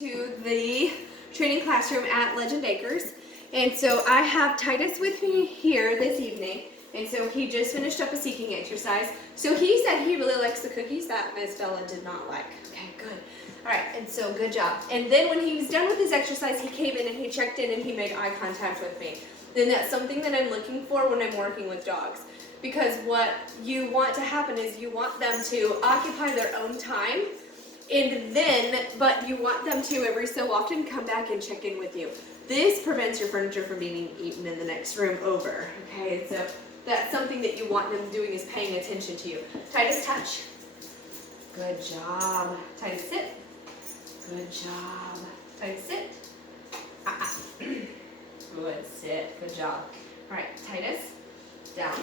To the training classroom at Legend Acres. And so I have Titus with me here this evening. And so he just finished up a seeking exercise. So he said he really likes the cookies that Miss Bella did not like. Okay, good. All right, and so good job. And then when he was done with his exercise, he came in and he checked in and he made eye contact with me. Then that's something that I'm looking for when I'm working with dogs. Because what you want to happen is you want them to occupy their own time. And then, but you want them to every so often come back and check in with you. This prevents your furniture from being eaten in the next room over, okay? So that's something that you want them doing is paying attention to you. Titus, touch. Good job. Titus, sit. Good job. Titus, sit. Good, sit. Good job. All right, Titus, down.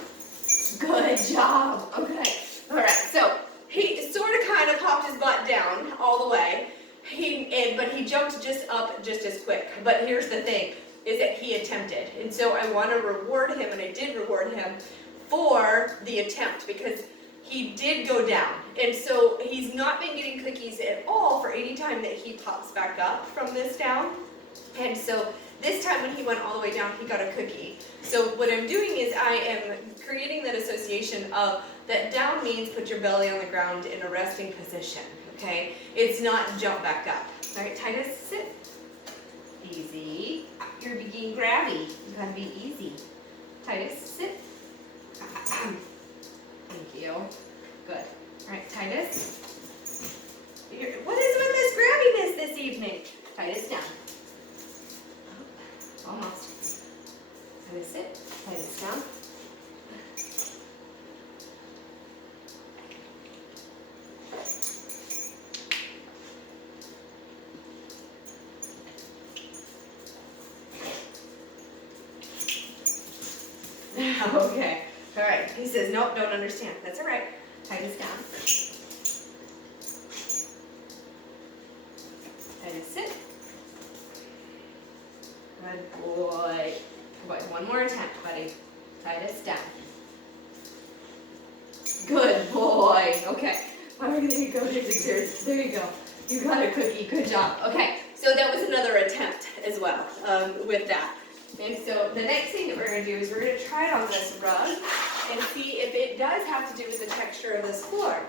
Good job. Okay. All right, so he sort of kind of popped his butt down all the way, but he jumped just up just as quick. But here's the thing, is that he attempted. And so I want to reward him, and I did reward him for the attempt because he did go down. And so he's not been getting cookies at all for any time that he pops back up from this down. And so this time when he went all the way down, he got a cookie. So what I'm doing is I am creating that association of that down means put your belly on the ground in a resting position, okay? It's not jump back up. All right, Titus, sit. Easy. You're being grabby. You gotta be easy. Titus, sit. Thank you. Good. All right, Titus. What is with this grabbiness this evening? Titus, down. Almost. Titus, sit. Titus, down. Okay. All right. He says, nope, don't understand. That's all right. Titus, down. Titus, sit. Good boy. Good boy. One more attempt, buddy. Titus, down. Good boy. Okay. All right, there you go. There you go. You got a cookie. Good job. Okay. So that was another attempt as well with that. And so the next thing that we're going to do is we're going to try it on this rug and see if it does have to do with the texture of this floor.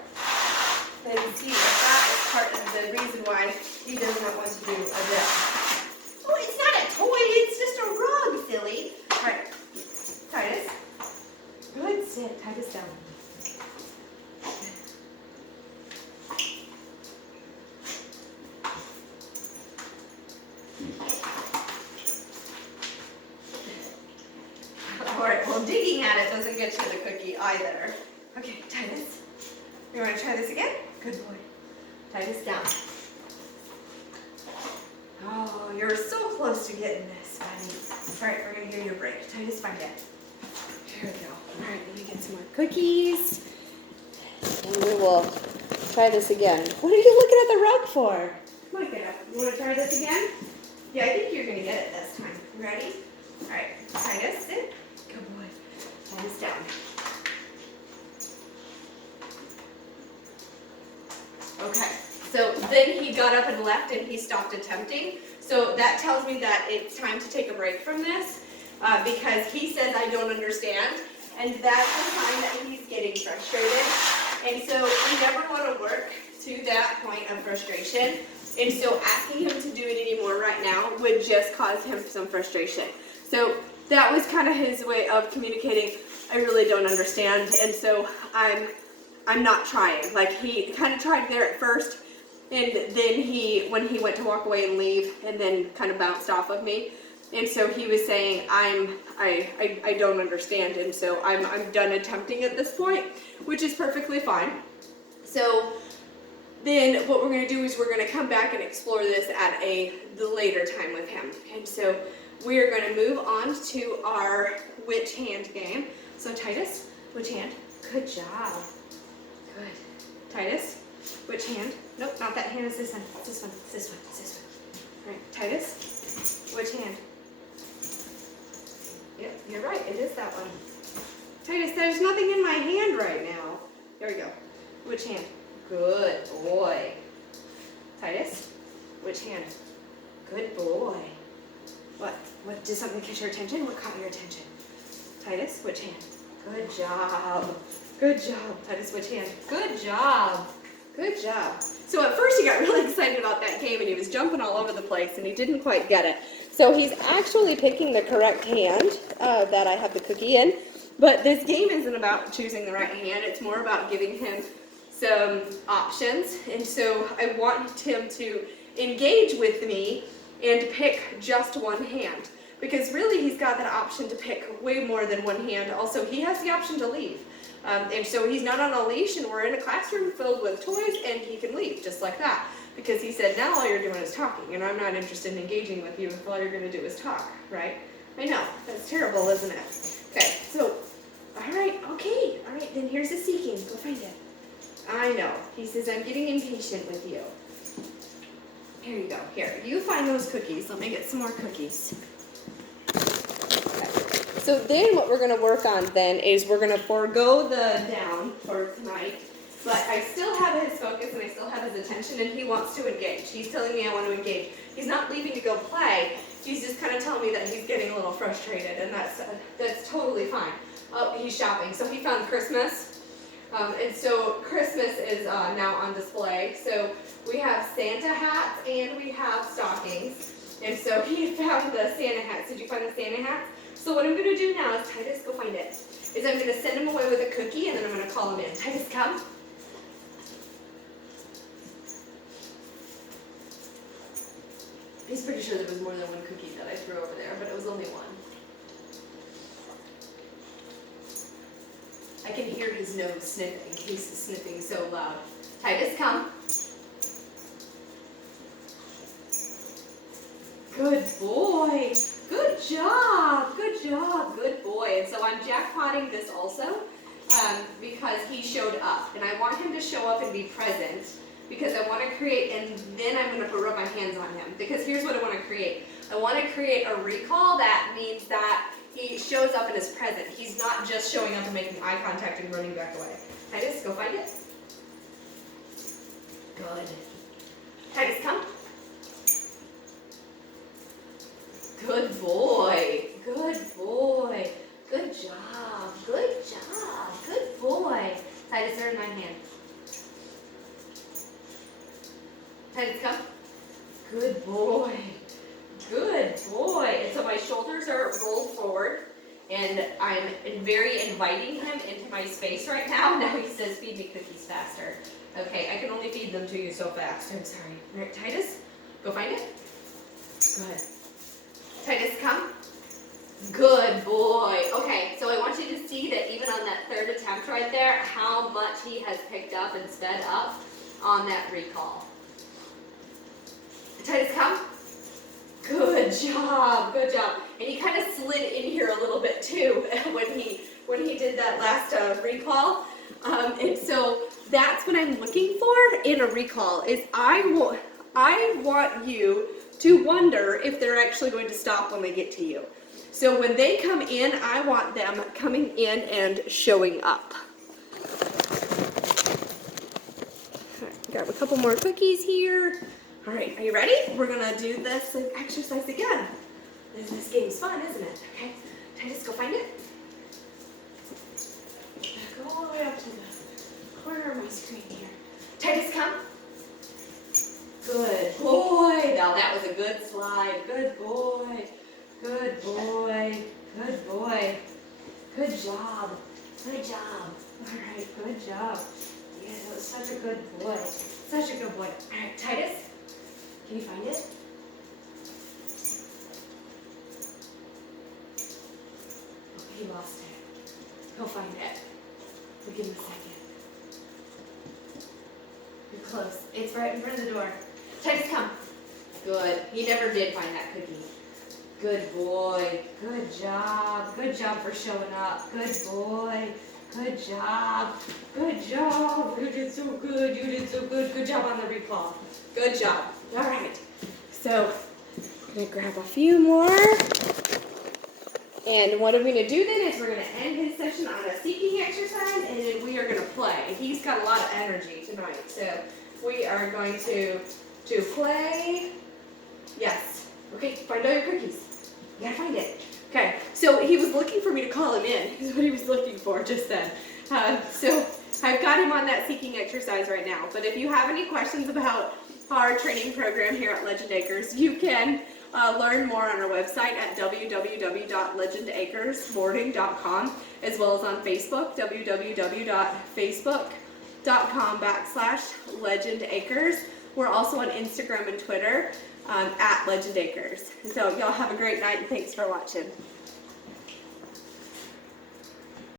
And see if that is part of the reason why he does not want to do a dip. Oh, it's not a toy, it's just a rug, silly. All right, Titus. Good, sit. Titus down. All right, well, digging at it doesn't get you the cookie either. Okay, Titus. You want to try this again? Good boy. Titus, down. Oh, you're so close to getting this, buddy. All right, we're going to give you a break. Titus, find it. Here we go. All right, let me get some more cookies. And we will try this again. What are you looking at the rug for? Come on, get up. You want to try this again? Yeah, I think you're going to get it this time. You ready? All right, Titus, sit. Good boy. Titus, down. Okay, so then he got up and left and he stopped attempting. So that tells me that it's time to take a break from this because he says, I don't understand. And that's a sign that he's getting frustrated. And so we never want to work to that point of frustration. And so asking him to do it anymore right now would just cause him some frustration. So that was kind of his way of communicating, I really don't understand. And so I'm not trying. Like he kind of tried there at first, and then when he went to walk away and leave, and then kind of bounced off of me. And so he was saying, I don't understand, and so I'm done attempting at this point, which is perfectly fine. So then what we're going to do is we're going to come back and explore this at the later time with him. And so we are going to move on to our which hand game. So Titus, which hand? Good job. Good. Titus, which hand? Nope, not that hand. It's this one. It's this one. It's this one. It's this one. All right, Titus, which hand? Yep, you're right. It is that one. Titus, there's nothing in my hand right now. There we go. Which hand? Good boy. Titus, Which hand? Good boy. What? Did something catch your attention? What caught your attention? Titus, which hand? Good job. Good job. Titus, which hand? Good job. Good job. So at first he got really excited about that game and he was jumping all over the place and he didn't quite get it. So he's actually picking the correct hand that I have the cookie in. But this game isn't about choosing the right hand. It's more about giving him some options. And so I want him to engage with me and pick just one hand. Because really he's got that option to pick way more than one hand. Also, he has the option to leave. And so he's not on a leash and we're in a classroom filled with toys and he can leave just like that. Because he said, now all you're doing is talking and I'm not interested in engaging with you if all you're going to do is talk, right? I know, that's terrible, isn't it? Okay, so, all right, then here's the seeking. Go find it. I know. He says, I'm getting impatient with you. Here you go. Here, you find those cookies. Let me get some more cookies. So then what we're going to work on then is we're going to forego the down for tonight, but I still have his focus and I still have his attention and he wants to engage. He's telling me I want to engage. He's not leaving to go play. He's just kind of telling me that he's getting a little frustrated and that's totally fine. Oh, he's shopping. So he found Christmas. And so Christmas is now on display. So we have Santa hats and we have stockings. And so he found the Santa hats. Did you find the Santa hats? So what I'm going to do now is, Titus, go find it, is I'm going to send him away with a cookie and then I'm going to call him in. Titus, come. He's pretty sure there was more than one cookie that I threw over there, but it was only one. I can hear his nose sniffing. He's sniffing so loud. Titus, come. Good boy. Good job. Good job. Good boy. And so I'm jackpotting this also because he showed up. And I want him to show up and be present because I want to create, and then I'm going to rub my hands on him. Because here's what I want to create. I want to create a recall that means that he shows up and is present. He's not just showing up and making eye contact and running back away. Titus, go find it. Good. Titus, come. Good boy. Good boy. Good job. Good job. Good boy. Titus, they're in my hand. Titus, come. Good boy. Good boy. And so my shoulders are rolled forward, and I'm very inviting him into my space right now. Now he says, feed me cookies faster. Okay, I can only feed them to you so fast. I'm sorry. All right, Titus, go find it. Good. Titus, come. Good boy. Okay, so I want you to see that even on that third attempt right there, how much he has picked up and sped up on that recall. Titus, come. Good job, good job. And he kind of slid in here a little bit too when he did that last recall. And so that's what I'm looking for in a recall is I want you to wonder if they're actually going to stop when they get to you. So when they come in, I want them coming in and showing up. All right, grab a couple more cookies here. All right, are you ready? We're gonna do this exercise again. This game's fun, isn't it? Okay, Titus, go find it. Go all the way up to the corner of my screen here. Titus, come. Good boy. Now that was a good slide. Good boy. Good boy. Good boy. Good job. Good job. All right, good job. Yeah, that was such a good boy. Such a good boy. All right, Titus. Can you find it? Oh, he lost it. Go find it. We'll give him a second. You're close. It's right in front of the door. Titus, come. Good. He never did find that cookie. Good boy. Good job. Good job for showing up. Good boy. Good job. Good job. You did so good. You did so good. Good job on the recall. Good job. All right. So I'm going to grab a few more. And what I'm going to do then is we're going to end his session on a seeking exercise, and then we are going to play. He's got a lot of energy tonight, so we are going to to play. Yes. Okay, find all your cookies. You gotta find it. Okay, so he was looking for me to call him in, is what he was looking for just then. So I've got him on that seeking exercise right now. But if you have any questions about our training program here at Legend Acres, you can learn more on our website at www.legendacresboarding.com, as well as on Facebook, www.facebook.com/legendacres. We're also on Instagram and Twitter at Legend Acres. So y'all have a great night and thanks for watching.